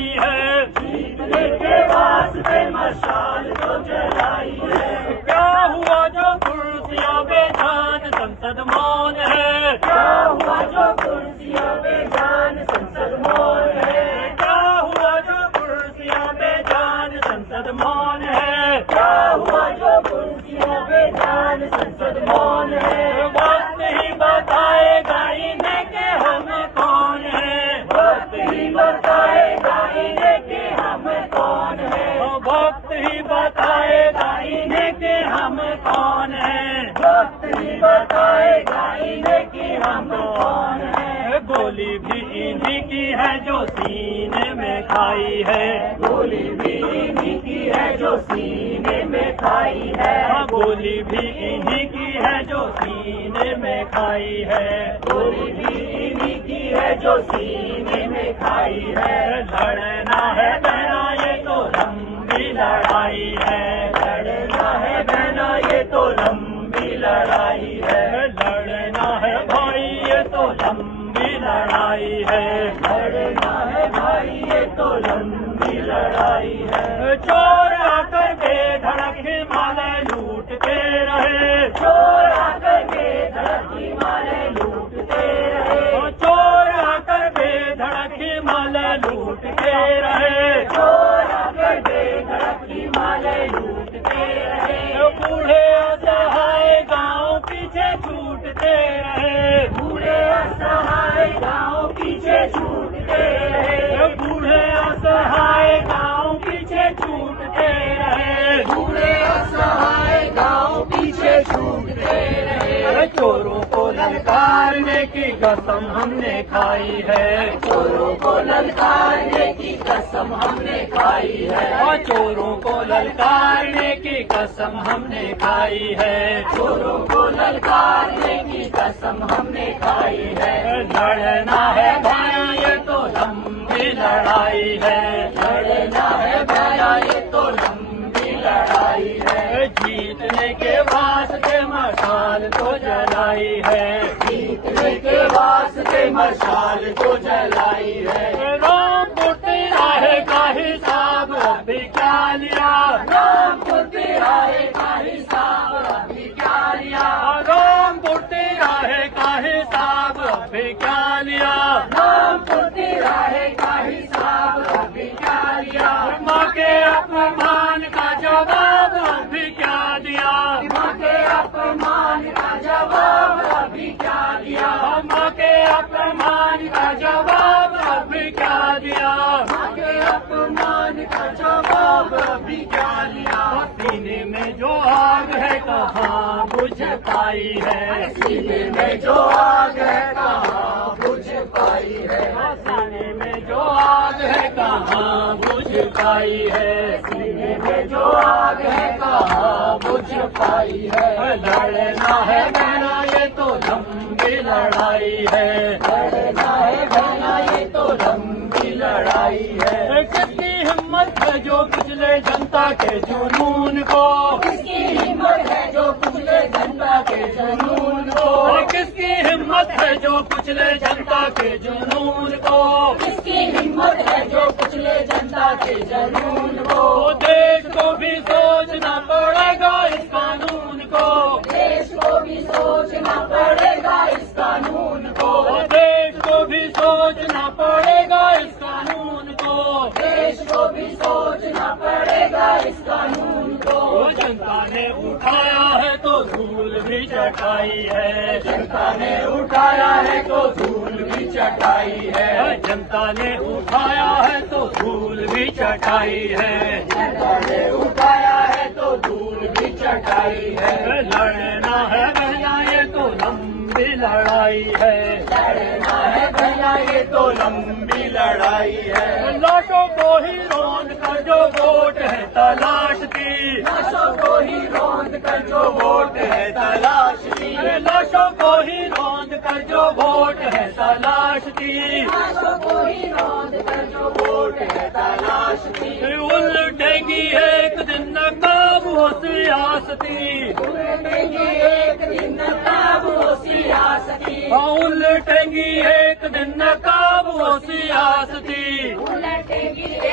जलाई है, जीतने के वास्ते मशाल तो जलाई है। क्या हुआ जो कुर्सियां बेजान संसद मौन है, क्या हुआ जो कुर्सियां बेजान संसद मौन है। क्या हुआ जो कुर्सियां बेजान संसद मौन है, क्या हुआ जो कुर्सियां बेजान संसद मौन है। वक्त ही बताएगा इन्हें कि हम कौन है, वक्त ही बताएगा इन्हें कि हम कौन है। वक्त ही बताएगा इन्हें कि हम कौन है, वक्त ही बताएगा इन्हें कि हम कौन है। गोली भी इन्हीं की है जो सीने में खाई है, गोली भी इन्हीं की है जो सीने में खाई है। गोली भी इन्हीं की है जो सीने में खाई है, गोली भी इन्हीं की है जो सीने में खाई है। लड़ना है बहना ये तो लंबी लड़ाई है, लड़ना है बहना ये तो लंबी लड़ाई है। लड़ना है भाई ये तो लंबी लड़ाई है, लड़ना है भाई ये तो लंबी लड़ाई है। चोर आकर बेधड़क हिमालय लूटते रहे, चोर आकर बेधड़क हिमालय लूटते रहे। चोर आकर बेधड़क हिमालय लूटते रहे, चोर आकर बेधड़क हिमालय लूटते रहे। बूढ़े असहाय गाँव पीछे छूटते रहे, बूढ़े असहाय गाँव पीछे छूटते रहे। बूढ़े असहाय गाँव पीछे छूटते रहे, बूढ़े असहाय गाँव पीछे छूटते रहे। चोरों को ललकारने की कसम हमने खाई है, चोरों को ललकारने की कसम हमने खाई है। चोरों को ललकारने की कसम हमने खाई है, चोरों को ललकारने की कसम हमने खाई है। लड़ना है भाई ये तो लंबी लड़ाई है, लड़ना है भाया ये तो लंबी लड़ाई है। जीतने के वास्ते मशाल तो जलाई है, जीतने के वास्ते मशाल तो जलाई है। रामपुर तिराहे का हिसाब अभी क्या लिया, रामपुर तिराहे का हिसाब अभी क्या लिया। रामपुर तिराहे का हिसाब अभी क्या लिया, रामपुर तिराहे का हिसाब अभी क्या लिया। माँ के अपमान का जवाब अभी क्या दिया, माँ के अपमान का जवाब अभी क्या दिया। माँ के अपमान का जवाब अभी क्या दिया, माँ के अपमान का जवाब अभी क्या लिया। सीने में जो आग है कहाँ बुझ पाई है, सीने में जो आग है कहाँ बुझ पाई है। सीने में जो आग है कहाँ बुझ पाई है, सीने में जो आग है कहाँ बुझ पाई है। लड़ना है बहना ये तो लंबी लड़ाई है, लड़ना है बहना ये तो लंबी लड़ाई है। किसकी हिम्मत है जो पिछले जनता के जुनून को, किसकी हिम्मत है जो पिछले जनता के जुनून को। किसकी हिम्मत है जो पिछले जनता के जुनून को, किसकी हिम्मत है जो पिछले जनता के जुनून को। देश को भी सोचना पड़ेगा इस कानून को, देश को भी सोचना पड़ेगा इस कानून को। देश को भी सोचना पड़ेगा इस कानून को, देश को भी सोचना पड़ेगा इस कानून को। जनता ने उठाया है तो धूल भी चटाई है, जनता ने उठाया है तो धूल भी चटाई है। जनता ने उठाया है तो धूल भी चटाई है, जनता ने उठाया है तो धूल भी चटाई है। लड़ना है बहना ये तो लंबी लड़ाई है, लड़ना है भैया ये तो लंबी लड़ाई है। लाशों को ही रौंद कर जो वोट है तलाश की, लाशों को ही रौंद कर जो वोट है तलाश की। लाशों को ही रौंद कर जो वोट है तलाश की, लाशों को ही रौंद कर जो वोट है तलाश की। उलटेगी एक दिन नकाब वो सियासती, उलटेगी एक दिन नकाब वो सियासती। उलटेगी एक दिन नकाब वो सियासती, उलटेगी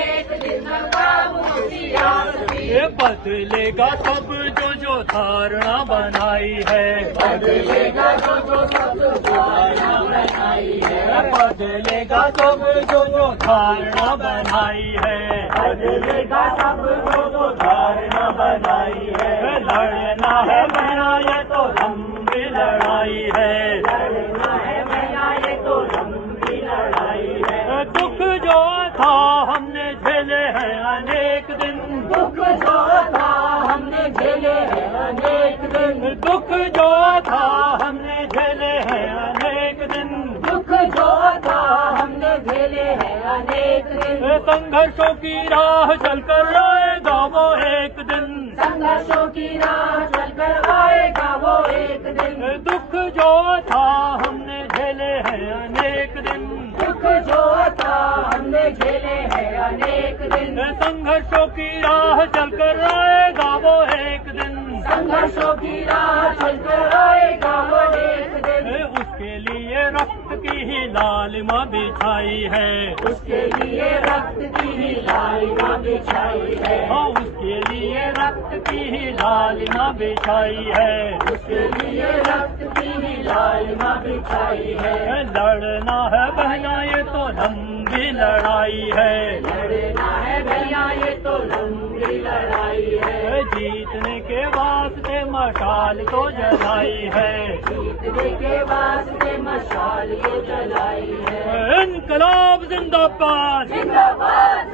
बदलेगा सब जो धारणा बनाई है, बदलेगा जो सब धारणा बनाई है, बदलेगा सब जो धारणा बनाई है, बदलेगा सब जो धारणा बनाई है। लड़ना है भैया ये तो लंबी लड़ाई है, लड़ना है भैया ये तो लंबी लड़ाई है। दुख जो था हमने झेले हैं अनेक दिन, दुख जो था हमने झेले हैं अनेक दिन, दुख जो था हमने झेले हैं अनेक दिन, दुख जो था हमने झेले हैं अनेक दिन। संघर्षों की राह चलकर आएगा वो एक दिन, संघर्षों की राह चलकर आएगा वो एक दिन। दुख जो था हमने झेले हैं अनेक दिन, दुख जो था हमने झेले हैं अनेक दिन। संघर्षों की राह चलकर आएगा वो एक दिन, संघर्षों की राह चलकर आएगा वो एक दिन। उसके लिए रक्त की ही लालिमा बिछाई है, उसके लिए रक्त की ही लालिमा बिछाई है, हाँ उसके लिए रक्त की ही लालिमा बिछाई है, उसके लिए रक्त की ही लालिमा बिछाई है। लड़ना है बहना ये तो लंबी लड़ाई है, लड़ना है भैया ये तो लंबी लड़ाई है। जीतने के वास्ते मशाल तो जलाई है, जीतने के वास्ते मशाल ये जलाई है। इनकलाब जिंदाबाद, जिंदाबाद